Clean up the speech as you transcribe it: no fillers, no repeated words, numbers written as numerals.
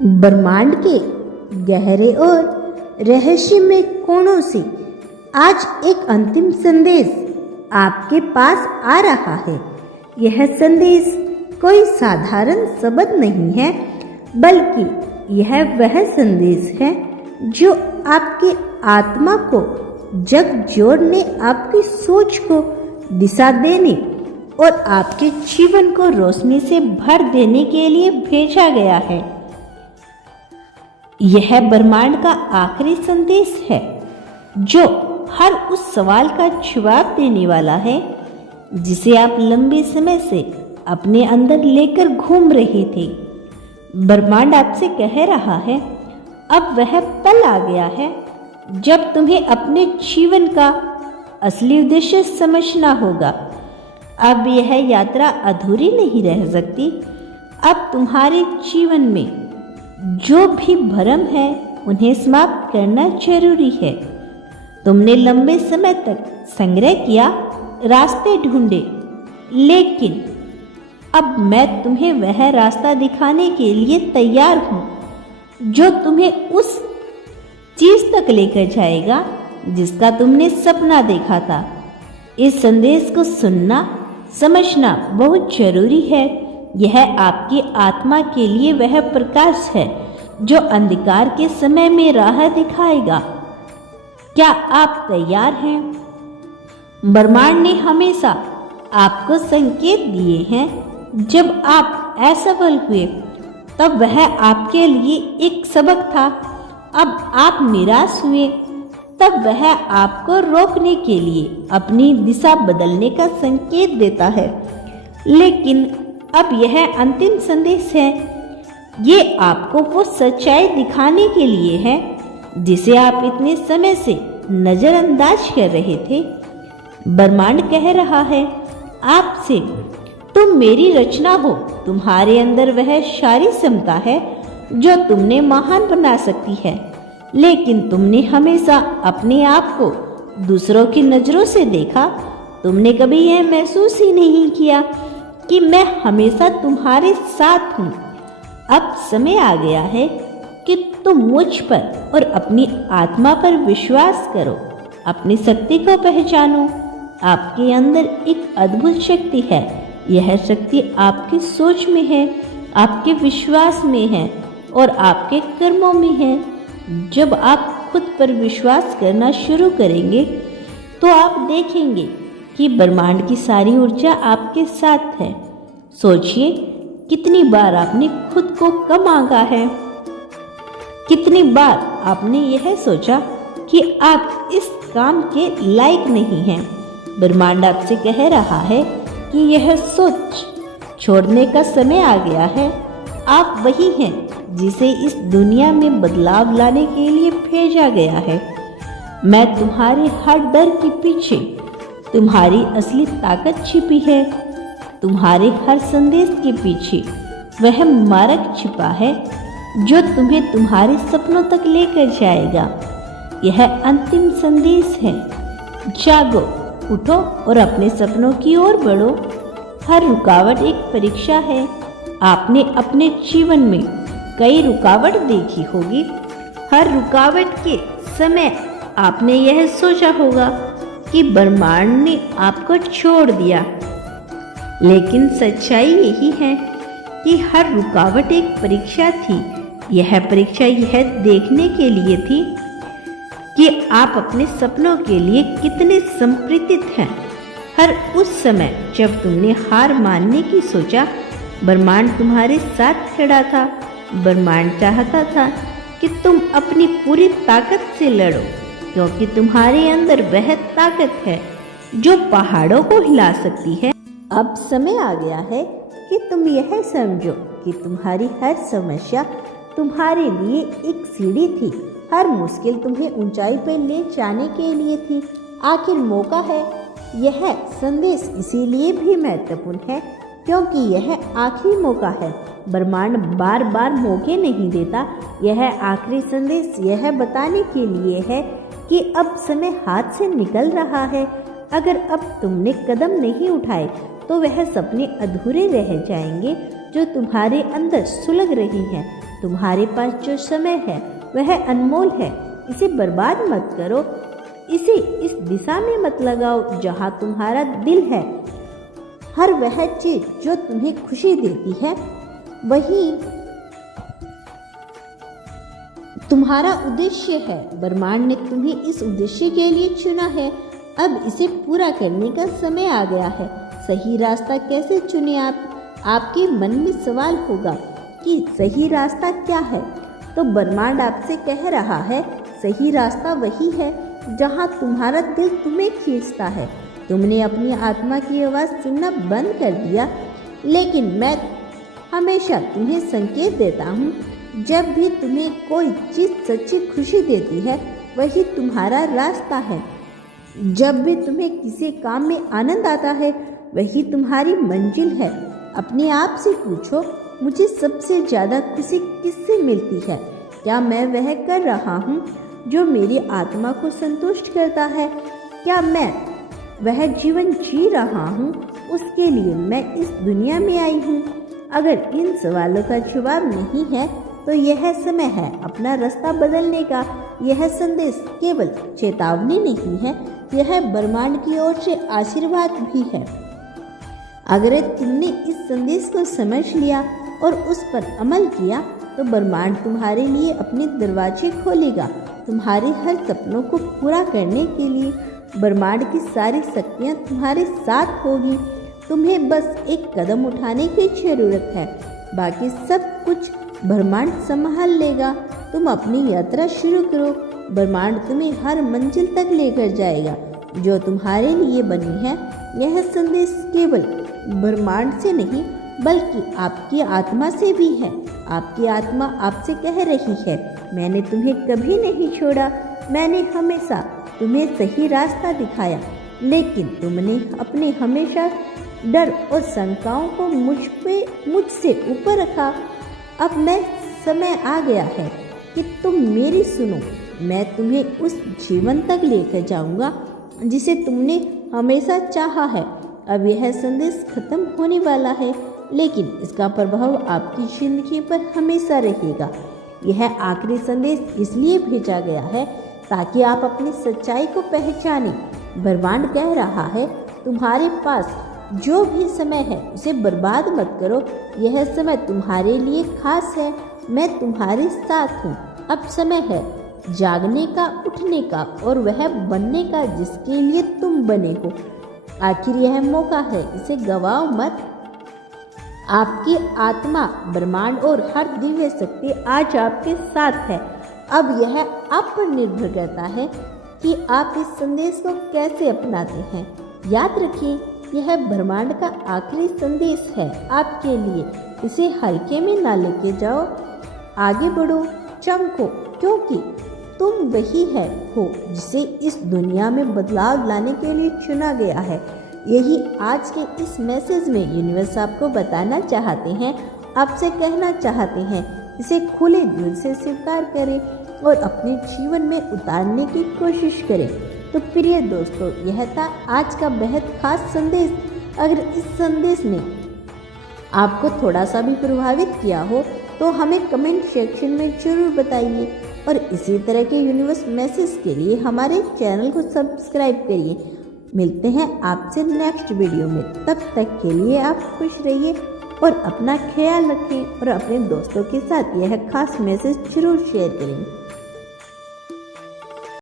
ब्रह्मांड के गहरे और रहस्यमय कोणों से आज एक अंतिम संदेश आपके पास आ रहा है। यह संदेश कोई साधारण शब्द नहीं है, बल्कि यह वह संदेश है जो आपकी आत्मा को झकझोरने, आपकी सोच को दिशा देने और आपके जीवन को रोशनी से भर देने के लिए भेजा गया है। यह ब्रह्मांड का आखिरी संदेश है जो हर उस सवाल का जवाब देने वाला है जिसे आप लंबे समय से अपने अंदर लेकर घूम रहे थे। ब्रह्मांड आपसे कह रहा है, अब वह पल आ गया है जब तुम्हें अपने जीवन का असली उद्देश्य समझना होगा। अब यह यात्रा अधूरी नहीं रह सकती। अब तुम्हारे जीवन में जो भी भ्रम है उन्हें समाप्त करना जरूरी है। तुमने लंबे समय तक संग्रह किया, रास्ते ढूंढे, लेकिन अब मैं तुम्हें वह रास्ता दिखाने के लिए तैयार हूं जो तुम्हें उस चीज तक लेकर जाएगा जिसका तुमने सपना देखा था। इस संदेश को सुनना, समझना बहुत जरूरी है। यह आपकी आत्मा के लिए वह प्रकाश है जो अंधकार के समय में राह दिखाएगा। क्या आप तैयार हैं? ब्रह्मांड ने हमेशा आपको संकेत दिए हैं। जब आप असफल हुए तब वह आपके लिए एक सबक था। अब आप निराश हुए तब वह आपको रोकने के लिए अपनी दिशा बदलने का संकेत देता है। लेकिन अब यह अंतिम संदेश है। ये आपको वो सच्चाई दिखाने के लिए है जिसे आप इतने समय से नजरअंदाज कर रहे थे। ब्रह्मांड कह रहा है आपसे, तुम मेरी रचना हो। तुम्हारे अंदर वह सारी क्षमता है जो तुमने महान बना सकती है, लेकिन तुमने हमेशा अपने आप को दूसरों की नजरों से देखा। तुमने कभी यह महसूस ही नहीं किया कि मैं हमेशा तुम्हारे साथ हूँ। अब समय आ गया है कि तुम मुझ पर और अपनी आत्मा पर विश्वास करो। अपनी शक्ति को पहचानो। आपके अंदर एक अद्भुत शक्ति है। यह शक्ति आपकी सोच में है, आपके विश्वास में है और आपके कर्मों में है। जब आप खुद पर विश्वास करना शुरू करेंगे तो आप देखेंगे कि ब्रह्मांड की सारी ऊर्जा आपके साथ है। सोचिए, कितनी बार आपने खुद को कम आंका है। कितनी बार आपने यह सोचा कि आप इस काम के लायक नहीं हैं। ब्रह्मांड आपसे कह रहा है कि यह सोच छोड़ने का समय आ गया है। आप वही हैं जिसे इस दुनिया में बदलाव लाने के लिए भेजा गया है। मैं तुम्हारे हर डर के पीछे तुम्हारी असली ताकत छिपी है। तुम्हारे हर संदेश के पीछे वह मार्ग छिपा है जो तुम्हें तुम्हारे सपनों तक लेकर जाएगा। यह अंतिम संदेश है। जागो, उठो और अपने सपनों की ओर बढ़ो। हर रुकावट एक परीक्षा है। आपने अपने जीवन में कई रुकावट देखी होगी। हर रुकावट के समय आपने यह सोचा होगा कि ब्रह्मांड ने आपको छोड़ दिया, लेकिन सच्चाई यही है कि हर रुकावट एक परीक्षा थी। यह परीक्षा यह देखने के लिए थी कि आप अपने सपनों के लिए कितने समर्पित हैं। हर उस समय जब तुमने हार मानने की सोचा, ब्रह्मांड तुम्हारे साथ खड़ा था। ब्रह्मांड चाहता था कि तुम अपनी पूरी ताकत से लड़ो, क्योंकि तुम्हारे अंदर वह ताकत है जो पहाड़ों को हिला सकती है। अब समय आ गया है कि तुम यह समझो कि तुम्हारी हर समस्या तुम्हारे लिए एक सीढ़ी थी। हर मुश्किल तुम्हें ऊंचाई पर ले जाने के लिए थी। आखिर मौका है। यह संदेश इसीलिए भी महत्वपूर्ण है क्योंकि यह आखिरी मौका है। ब्रह्मांड बार बार मौके नहीं देता। यह आखिरी संदेश यह बताने के लिए है कि अब समय हाथ से निकल रहा है। अगर अब तुमने कदम नहीं उठाए तो वह सपने अधूरे रह जाएंगे जो तुम्हारे अंदर सुलग रही हैं। तुम्हारे पास जो समय है वह अनमोल है, इसे बर्बाद मत करो। इसे इस दिशा में मत लगाओ जहाँ तुम्हारा दिल है। हर वह चीज जो तुम्हें खुशी देती है वही तुम्हारा उद्देश्य है। ब्रह्मांड ने तुम्हें इस उद्देश्य के लिए चुना है। अब इसे पूरा करने का समय आ गया है। सही रास्ता कैसे चुने आप? आपके मन में सवाल होगा कि सही रास्ता क्या है? तो ब्रह्मांड आपसे कह रहा है, सही रास्ता वही है जहाँ तुम्हारा दिल तुम्हें खींचता है। तुमने अपनी आत्मा की आवाज़ सुनना बंद कर दिया, लेकिन मैं हमेशा तुम्हें संकेत देता हूँ। जब भी तुम्हें कोई चीज़ सच्ची खुशी देती है वही तुम्हारा रास्ता है। जब भी तुम्हें किसी काम में आनंद आता है वही तुम्हारी मंजिल है। अपने आप से पूछो, मुझे सबसे ज़्यादा खुशी किससे मिलती है? क्या मैं वह कर रहा हूँ जो मेरी आत्मा को संतुष्ट करता है? क्या मैं वह जीवन जी रहा हूँ उसके लिए मैं इस दुनिया में आई हूँ? अगर इन सवालों का जवाब नहीं है तो यह समय है अपना रास्ता बदलने का। यह संदेश केवल चेतावनी नहीं है, यह ब्रह्मांड की ओर से आशीर्वाद भी है। अगर तुमने इस संदेश को समझ लिया और उस पर अमल किया तो ब्रह्मांड तुम्हारे लिए अपने दरवाजे खोलेगा। तुम्हारे हर सपनों को पूरा करने के लिए ब्रह्मांड की सारी शक्तियाँ तुम्हारे साथ होगी। तुम्हें बस एक कदम उठाने की जरूरत है, बाकी सब कुछ ब्रह्मांड संभाल लेगा। तुम अपनी यात्रा शुरू करो, ब्रह्मांड तुम्हें हर मंजिल तक लेकर जाएगा जो तुम्हारे लिए बनी है। यह संदेश केवल ब्रह्मांड से नहीं बल्कि आपकी आत्मा से भी है। आपकी आत्मा आपसे कह रही है, मैंने तुम्हें कभी नहीं छोड़ा, मैंने हमेशा तुम्हें सही रास्ता दिखाया, लेकिन तुमने अपने हमेशा डर और शंकाओं को मुझसे ऊपर रखा। अब मैं समय आ गया है कि तुम मेरी सुनो। मैं तुम्हें उस जीवन तक लेकर जाऊंगा जिसे तुमने हमेशा चाहा है। अब यह संदेश खत्म होने वाला है, लेकिन इसका प्रभाव आपकी जिंदगी पर हमेशा रहेगा। यह आखिरी संदेश इसलिए भेजा गया है ताकि आप अपनी सच्चाई को पहचानें। ब्रह्मांड कह रहा है, तुम्हारे पास जो भी समय है उसे बर्बाद मत करो। यह समय तुम्हारे लिए खास है। मैं तुम्हारे साथ हूँ। अब समय है जागने का, उठने का और वह बनने का जिसके लिए तुम बने हो। आखिर यह मौका है, इसे गवाओ मत। आपकी आत्मा, ब्रह्मांड और हर दिव्य शक्ति आज आपके साथ है। अब यह आप पर निर्भर करता है कि आप इस संदेश को कैसे अपनाते हैं। याद रखिए, यह ब्रह्मांड का आखिरी संदेश है आपके लिए। इसे हल्के में ना लेके जाओ। आगे बढ़ो, चमको, क्योंकि तुम वही हो जिसे इस दुनिया में बदलाव लाने के लिए चुना गया है। यही आज के इस मैसेज में यूनिवर्स आपको बताना चाहते हैं, आपसे कहना चाहते हैं। इसे खुले दिल से स्वीकार करें और अपने जीवन में उतारने की कोशिश करें। तो प्रिय दोस्तों, यह था आज का बेहद खास संदेश। अगर इस संदेश ने आपको थोड़ा सा भी प्रभावित किया हो तो हमें कमेंट सेक्शन में जरूर बताइए और इसी तरह के यूनिवर्स मैसेज के लिए हमारे चैनल को सब्सक्राइब करिए। मिलते हैं आपसे नेक्स्ट वीडियो में। तब तक के लिए आप खुश रहिए और अपना ख्याल रखें और अपने दोस्तों के साथ यह खास मैसेज जरूर शेयर करें।